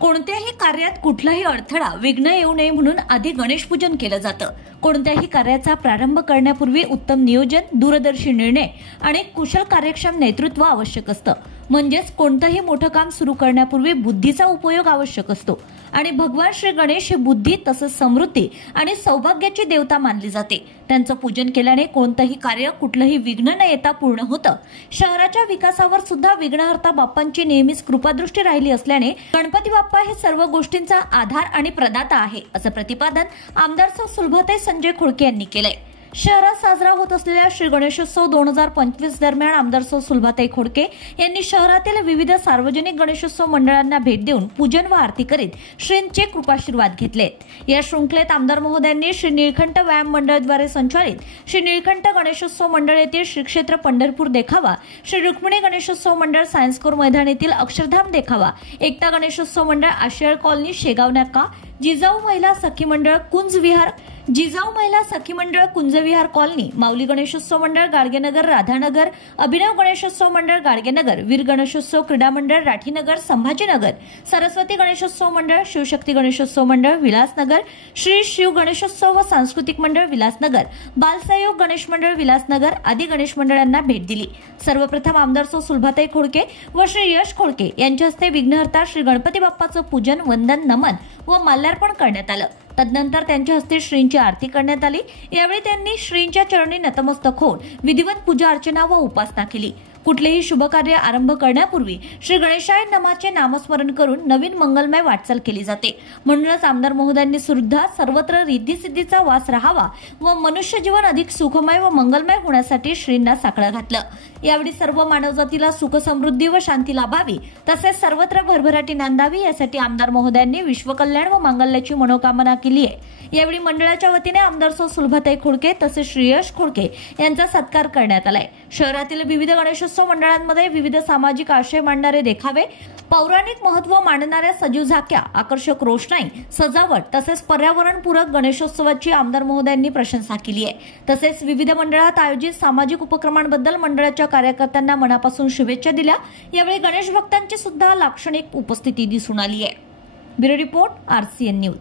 कोणत्याही कार्यात कुठलाही अडथळा विघ्न येऊ नये म्हणून आधी गणेश पूजन केलं जातं। कोणत्याही कार्याचा प्रारंभ करण्यापूर्वी उत्तम नियोजन, दूरदर्शी निर्णय आणि कुशल कार्यक्षम नेतृत्व आवश्यक असतं। म्हणजेच कोणतंही मोठं काम सुरू करण्यापूर्वी बुद्धीचा उपयोग आवश्यक असतो आणि भगवान श्री गणेश हे बुद्धी तसंच समृद्धी आणि सौभाग्याची देवता मानली जाते। त्यांचं पूजन केल्याने कोणतंही कार्य कुठलंही विघ्न न येता पूर्ण होतं। शहराच्या विकासावर सुद्धा विघ्नहर्ता बाप्पांची नेहमीच कृपादृष्टी राहिली असल्याने गणपती बाप्पा हे सर्व गोष्टींचा आधार आणि प्रदाता आहे, असं प्रतिपादन आमदार सौ सुलभाताई संजय खोडके यांनी केलंय। शहरात साजरा होत असलेल्या श्री गणेशोत्सव 2025 दरम्यान आमदार सौ सुलभाताई खोडके यांनी शहरातील विविध सार्वजनिक गणेशोत्सव मंडळांना भेट देऊन पूजन व आरती करीत श्रींचे कृपाशीर्वाद घेतले। या शृंखलेत आमदार महोदयांनी श्री निळकंठ व्यायाम मंडळद्वारे संचालित श्री निळकंठ गणेशोत्सव मंडळ येथील श्री क्षेत्र पंढरपूर देखावा, श्री रुक्मिणी गणेशोत्सव मंडळ सायन्स कोर मैदान येथील अक्षरधाम देखावा, एकता गणेशोत्सव मंडळ आशियाळ कॉलनी शेगाव नाका, जिजाऊ महिला सखी मंडळ कुंजविहार कॉलनी, माऊली गणेशोत्सव मंडळ गाडगेनगर राधानगर, अभिनव गणेशोत्सव मंडळ गाडगेनगर, वीर गणेशोत्सव क्रीडा मंडळ राठीनगर संभाजीनगर, सरस्वती गणेशोत्सव मंडळ, शिवशक्ती गणेशोत्सव मंडळ विलासनगर, श्री शिव गणेशोत्सव व सांस्कृतिक मंडळ विलासनगर, बालसहयोग गणेश मंडळ विलासनगर आदी गणेश मंडळांना भेट दिली। सर्वप्रथम आमदार सौ सुलभाताई खोडके व श्री यश खोडके यांच्या हस्ते विघ्नहर्ता श्री गणपती बाप्पाचं पूजन, वंदन, नमन व माल्यार्पण करण्यात आलं। तदनंतर त्यांच्या हस्ते श्रींची आरती करण्यात आली। यावेळी त्यांनी श्रींच्या चरणी नतमस्तक होऊन विधिवत पूजा अर्चना व उपासना केली। कुठलेही शुभ कार्य आरंभ करण्यापूर्वी श्री गणेशाय नमाचे नामस्मरण करून नवीन मंगलमय वाटचाल केली जाते। म्हणूनच आमदार महोदयांनी सुद्धा सर्वत्र रिद्धी-सिद्धीचा वास राहावा व मनुष्य जीवन अधिक सुखमय व मंगलमय होण्यासाठी श्रींना साकडं घातलं। यावेळी सर्व मानवजातीला सुख समृद्धी व शांती लाभावी तसेच सर्वत्र भरभराटी नांदावी यासाठी आमदार महोदयांनी विश्वकल्याण व मांगल्याची मनोकामना केली आहे। यावेळी मंडळाच्या वतीने आमदार सौ सुलभाताई खोडके तसेच श्री यश खोडके यांचा सत्कार करण्यात आलाय। शहरातील विविध गणेशोत्सव मंडळांमध्ये विविध सामाजिक आशय मांडणारे देखावे, पौराणिक महत्त्व मांडणाऱ्या सजीव झाक्या, आकर्षक रोषणाई, सजावट तसेच पर्यावरणपूरक गणेशोत्सवाची आमदार महोदयांनी प्रशंसा केली आहे। तसेच विविध मंडळात आयोजित सामाजिक उपक्रमांबद्दल मंडळाच्या कार्यकर्त्यांना मनापासून शुभेच्छा दिल्या। यावेळी गणेश भक्तांची सुद्धा लाक्षणिक उपस्थिती दिसून आली आहे। Bureau report, RCN news.